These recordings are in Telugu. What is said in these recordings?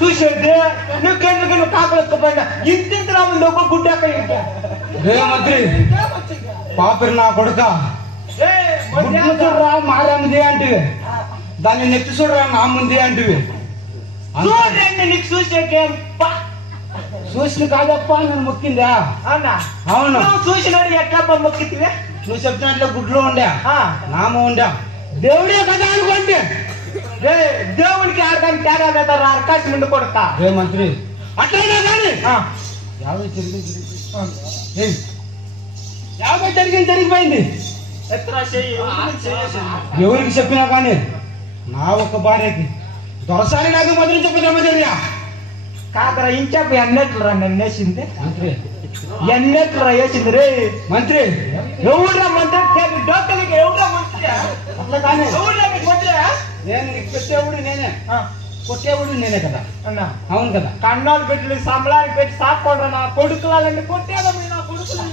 చూసేది నువ్వు కాకలేకపోయినా ఇంత రాముంది ఒక గుడ్డ మంత్రి పాపరి నా కొడుక చూడరా మారేముంది అంటివి దాన్ని నెత్తి చూడరా నా ముందే అంటివి నీకు చూసేకేం చూసిన కాదప్ప నేను మొక్కిందా అవునా? అవును. చూసినాడు ఎట్లా మొక్కితివే? నువ్వు చెప్పినట్లు గుడ్లో ఉండా నామ ఉండా దేవుడే కదా అనుకోండి. దేవుడికి ఆడదానికి తేడా లేదా ఆకాశం ముందు కొడతా మంత్రి అట్లయినా కానీ యాభై జరిగిపోయింది. ఎవరికి చెప్పినా కానీ నా ఒక్క భార్యకి దొరసారి నాకు మొదలు చెప్పు కాకరా ఇంచాపు ఎన్నెట్లు రా నన్ను వేసింది మంత్రి ఎన్నెట్లు రా వేసింది రే మంత్రి ఎవరురా మంత్రి డోకలికి ఎవరురా మంత్రి అట్లా కానీ మంత్రి నేను నీకు పెట్టేవాడు నేనే కొట్టేవాడు నేనే కదా అన్నా అవును కదా కన్నాలు పెట్టి సంబళానికి పెట్టి సాకుండా నా కొడుకులని కొట్టేదా నా కొడుకులు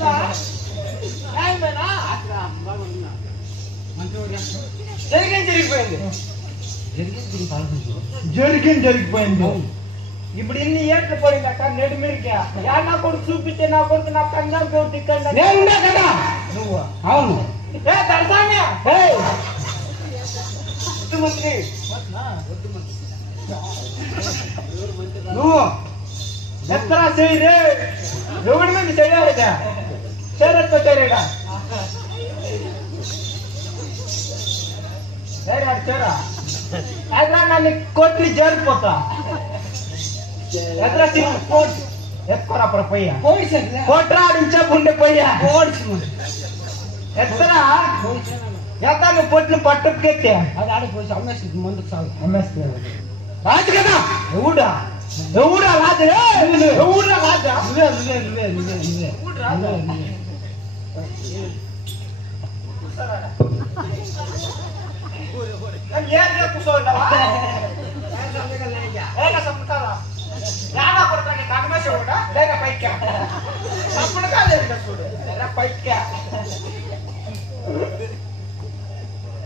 జరిగిపోయింది ఇప్పుడు ఇన్ని ఏట్లు పడింది అక్క నెడు మీరికి నా కొడుకు చూపించే నా కొడుకు నా కన్నా కదా నువ్వు అవును నువ్వు ఎత్తరా చేయరే ఎవరి మీద చేయాలిగా చేరేగా చేరా ఎదురా నన్ను కొట్టి జరిపోతా ఎదురా ఎత్తుకోరా పోయ్యా కొట్రా ఆడించా ఉండే పోయ్యా ఎత్తరా ఎంత నువ్వు పొట్లు పట్టుకెత్తే అది ఆడిపోయి అమ్మేసి ముందుకు సాగు అమ్మేస్తా రాజు కదా ఎవడా ఎవడా రాజు ఎవడా రాజా నువ్వే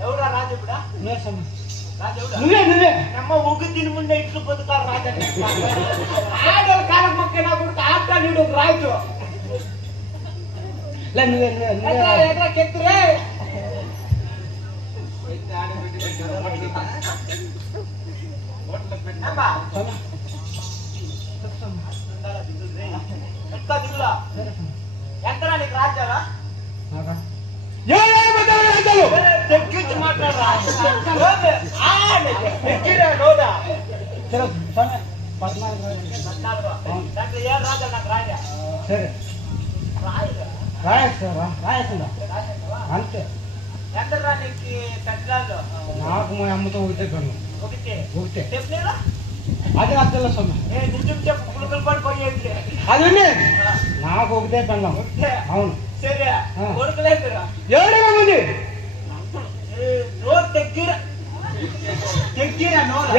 ఎవడా రాజు కూడా నువ్వే అమ్మ ఒగ్గు తిని ముందే ఇట్లు బతుకారు రాజు ఆడోళ్ళ కాలం మొక్క నా కొడుకు ఆట నీడు రాజు ఎట్లా కెత్తురే ఎంతరా నీకు రాజ్యాలా తెగ్గించి మాట్లాడరా అంతే ఎంతరా నీకు పెద్దలు నాకు మా అమ్మతో ఒకటే కన్ను ఒకటే చెప్పలేదా అది అర్థం సొమ్మ నిజం చెప్పు పులుకలు పడిపోయేది అది నాకు ఒకటే కన్నాం అవును సరే కొడుకులేదురా 7 మంది నోరు తెగ్గిరా నోరు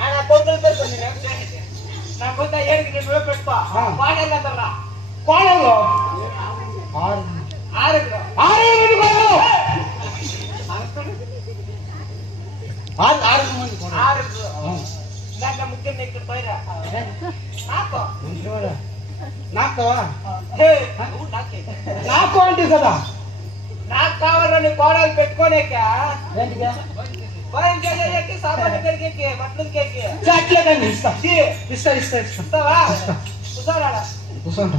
ఆయన కొడుకులు పెట్టుకుంది నా కొంత ఏడుకి నువ్వే పెట్టుకో వాడేళ్ళరా కోడలు 6 దాంట్లో ముఖ్యం ఇక్కడ పోయిరా నాకు అంటే కదా నాకు కావాలని కోడలు పెట్టుకోలేక సామాన్య పెరిగేకి బట్టలు కేకి అట్లేదండి ఇస్తా ఇస్తావా కూర్చోరా కూర్చోండి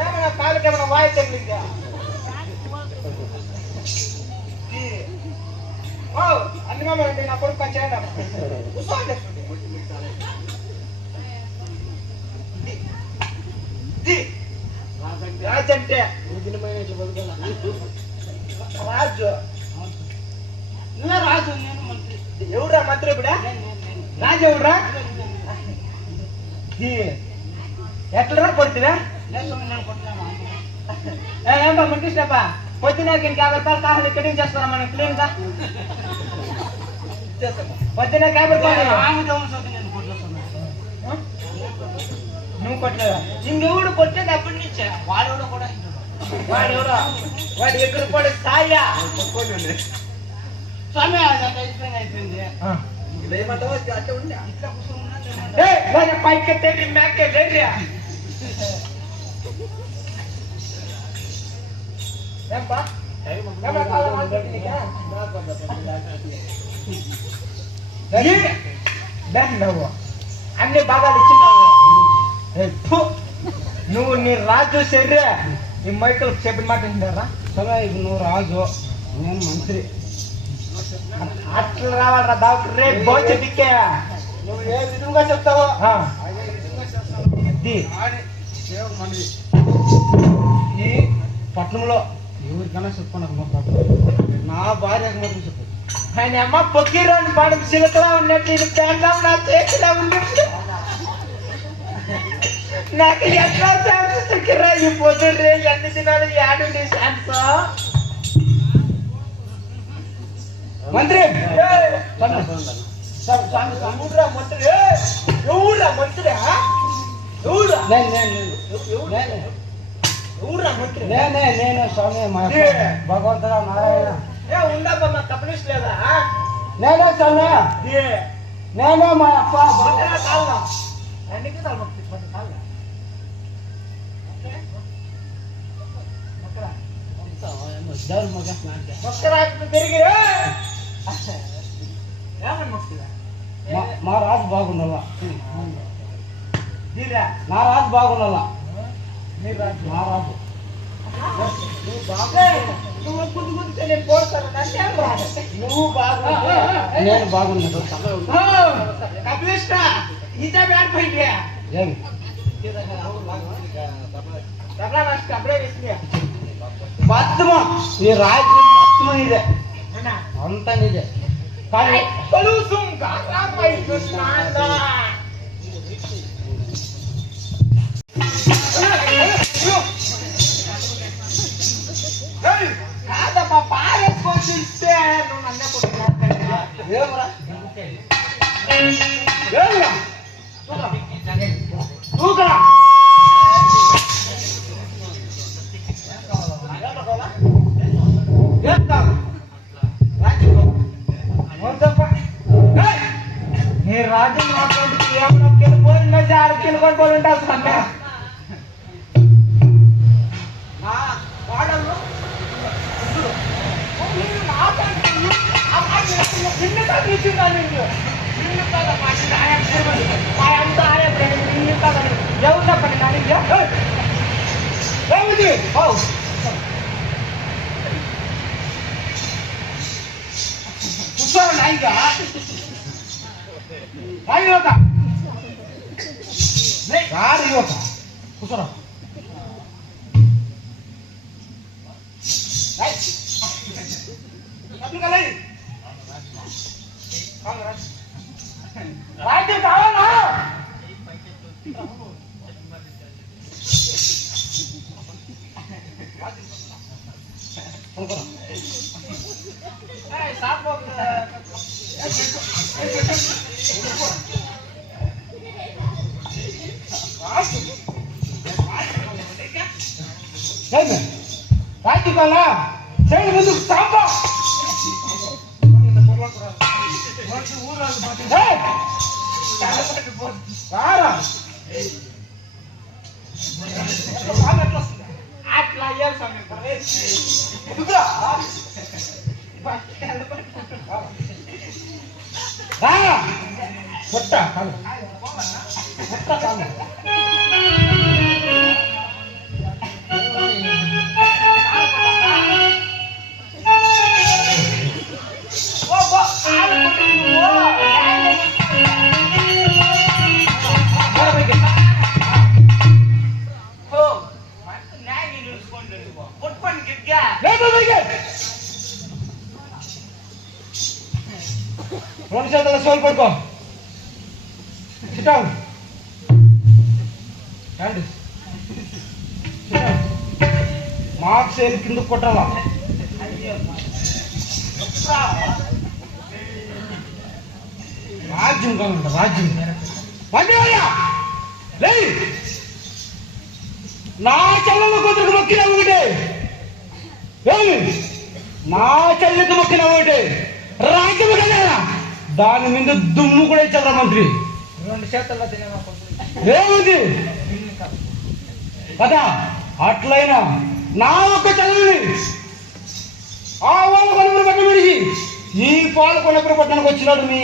ఏమైనా కాళ్ళకి ఏమైనా వాయి తగిలిందా అన్ని మేమండి నా కొడుకు చేయండి కూర్చోండి రాజు అంటే రాజు నువ్వే రాజు నేను మంత్రి ఎవరా మంత్రి ఇప్పుడా రాజు ఎవరా ఎట్లా పడుతుందా ఏమా మంకృష్ణప్ప పొద్దునకి 50 రూపాయలు కావాలి కటింగ్ చేస్తారా మనం క్లీన్ గా పొద్దున 50 రూపాయలు నువ్వు కొట్టలేదా ఇంకెవడు కొట్టేది అప్పటి నుంచే వాడు కూడా వాడు ఎవరో వాడు ఎగురు పడి స్థాయా స్వామి అయిపోయింది పైకి తెగి మేకే లేరియా అన్ని బాగాలు ఇచ్చినావు నువ్వు నీ రాజు సరే ఈ మైకులు చెప్పిన మాట వింటారా సరే నువ్వు రాజు నేను మంత్రి అట్లా రావాలరా డాక్టర్ రే బోచ దిక్కే నువ్వు ఏ విధంగా చెప్తావో ఈ పట్టణంలో ఎవరికైనా చెప్పను నా భార్యకు మాత్రం చెప్పు ఆయన అమ్మ పొక్కిరాని పాడం సిలకలా ఉన్నట్టు ఇది పెండం నా చేతిలో ఉన్నట్టు నాకు ఎట్లా ఛాన్స్ ఈ పొద్దున్న రే ఎన్ని దినాలు యాడు నీ ఛాన్స్ మంత్రి ఎవరురా మంత్రి ఎవరురా మంత్రి ఎవరురా మంత్రి నేను స్వామి భగవంతుడా నారాయణ ఉండబ్బా మా తప్పనిస్ లేదా నేనే స్వామి నేనే మా అప్ప కాళ్ళ అన్నికి కాళ్ళ తిరిగి మా రాజు బాగుండాల నా రాజు బాగుండాల నా రాజు నువ్వు బాగా నేను బాగున్నాను ఇదే బ్యాడ్ పోయింది మొత్తం ఈ రాజు మొత్తం ఇదే అంతా నిజే కానీ కాదమ్మా పారేసుకొని ఇస్తే నువ్వు నన్నే ఏమరా తూకరా నీ రాజు మాట్లాడి ఏమన్నా కెళ్ళిపోయిందా ఆడికి వెళ్ళిపోయి పోయి ఉంటావు సన్న ఎవరు చెప్పండి కూర్చోండి నాయిగా కూర్చోరా రాజ్యం కావాలా రాజుకోవాలా సైడ్ ముందుకు సాంబా అట్లా అయ్యాలి పుట్ట రెండు చేతుల సోలు పడుకో సిటావు మార్క్స్ ఏది కిందకు కొట్టాలా రాజ్యం కావాలంట రాజ్యం నా చెల్లెల కూతురికి మొక్కిన ఒకటే ఏమి నా చెల్లికి మొక్కిన ఒకటే రాజ్యం కదా దాని మీద దుమ్ము కూడా ఇచ్చారా మంత్రి 2 చేతుల్లో తినేవా ఏమిటి కదా అట్లయినా నా ఒక్క చదువుని ఆ వాళ్ళు కొనుగోలు పట్టణ ఈ పాలు కొనుగోలు పట్టణానికి వచ్చినాడు మీ